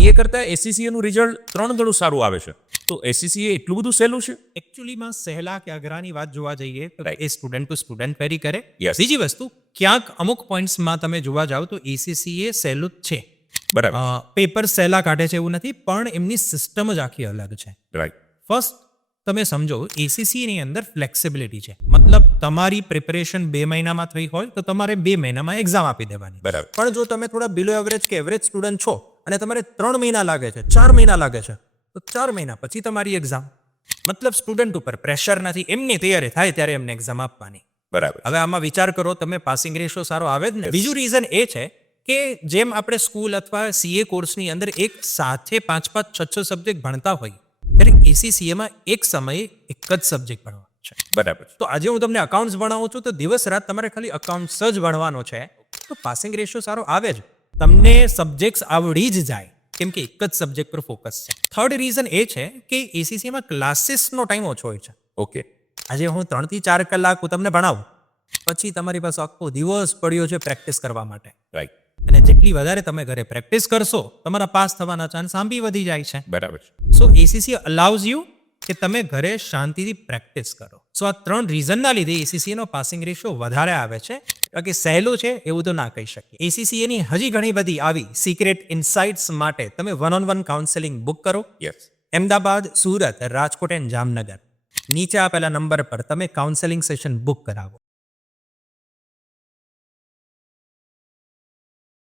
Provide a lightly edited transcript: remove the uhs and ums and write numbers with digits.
CA કરતાં એસસીસીએ નું result 3 ગણું સારું આવે છે. તો એસસીસીએ એટલું બધું સહેલું છે? એકચ્યુઅલીમાં સહેલા કે અઘરાની વાત જોવા જઈએ તો Right. A student to student very કરે. Yes. બીજી વસ્તુ, ક્યાંક અમુક પોઈન્ટ્સમાં તમે જોવા જાઓ તો એસીસીએ સહેલું જ છે. બરાબર. પેપર સહેલા કાઢે છે એવું નથી, પણ એમની સિસ્ટમ જ આખી અલગ છે. રાઈટ. ફર્સ્ટ તમે સમજો, એસીસીની અંદર ફ્લેક્સિબિલિટી છે. મતલબ તમારી પ્રિપરેશન 2 મહિનામાં થઈ હોય તો તમારે 2 મહિનામાં એક્ઝામ આપી દેવાની. બરાબર. પણ જો તમે થોડા બિલો એવરેજ કે એવરેજ સ્ટુડન્ટ છો અને તમારે 3 મહિના લાગે છે, 4 મહિના લાગે છે, તો 4 મહિના પછી તમારી એક્ઝામ. મતલબ સ્ટુડન્ટ ઉપર પ્રેશર નથી, એમની તૈયારી થાય ત્યારે એમને એક્ઝામ આપવાની. બરાબર. હવે આમાં વિચાર કરો, તમે પાસિંગ રેશિયો સારો આવે જ ને. બીજું રીઝન એ છે કે જેમ આપણે સ્કૂલ અથવા સીએ કોર્સની અંદર એક સાથે 5-5, 6-6 સબ્જેક્ટ ભણતા હોય, ત્યારે એસીસીએમાં એક સમયે એક જ સબ્જેક્ટ ભણવાનો છે. બરાબર. તો આજે હું તમને અકાઉન્ટ્સ ભણાવું છું તો દિવસ રાત તમારે ખાલી અકાઉન્ટ્સ જ ભણવાનો છે, તો પાસિંગ રેશિયો સારો આવે જ. તમને સબ્જેક્ટ્સ આવડી જ જાય, કેમ કે એક જ સબ્જેક્ટ પર ફોકસ છે. થર્ડ રીઝન એ છે કે એસીસીમાં ક્લાસીસનો ટાઈમ ઓછો હોય છે. ઓકે. આજે હું 3 થી 4 કલાક હું તમને ભણાવું, પછી તમારી પાસે આખો દિવસ પડ્યો છે પ્રેક્ટિસ કરવા માટે. રાઈટ. અને જેટલી વધારે તમે ઘરે પ્રેક્ટિસ કરશો, તમારા પાસ થવાના ચાન્સ આમ બી વધી જાય છે. બરાબર. સો એસીસી અલાઉઝ યુ કે તમે ઘરે શાંતિથી પ્રેક્ટિસ કરો. સો આ 3 રીઝનના લીધે એસીસીનો પાસિંગ રેશિયો વધારે આવે છે. બાકી સહેલું છે એવું તો ના કહી શકીએ. એસીસીએની હજી ઘણી બધી આવી સિક્રેટ ઇન્સાઇટ્સ માટે તમે 1-on-1 કાઉન્સેલિંગ બુક કરો. યસ. અમદાવાદ, સુરત, રાજકોટ એન્ડ જામનગર. નીચે આપેલા નંબર પર તમે કાઉન્સેલિંગ સેશન બુક કરાવો.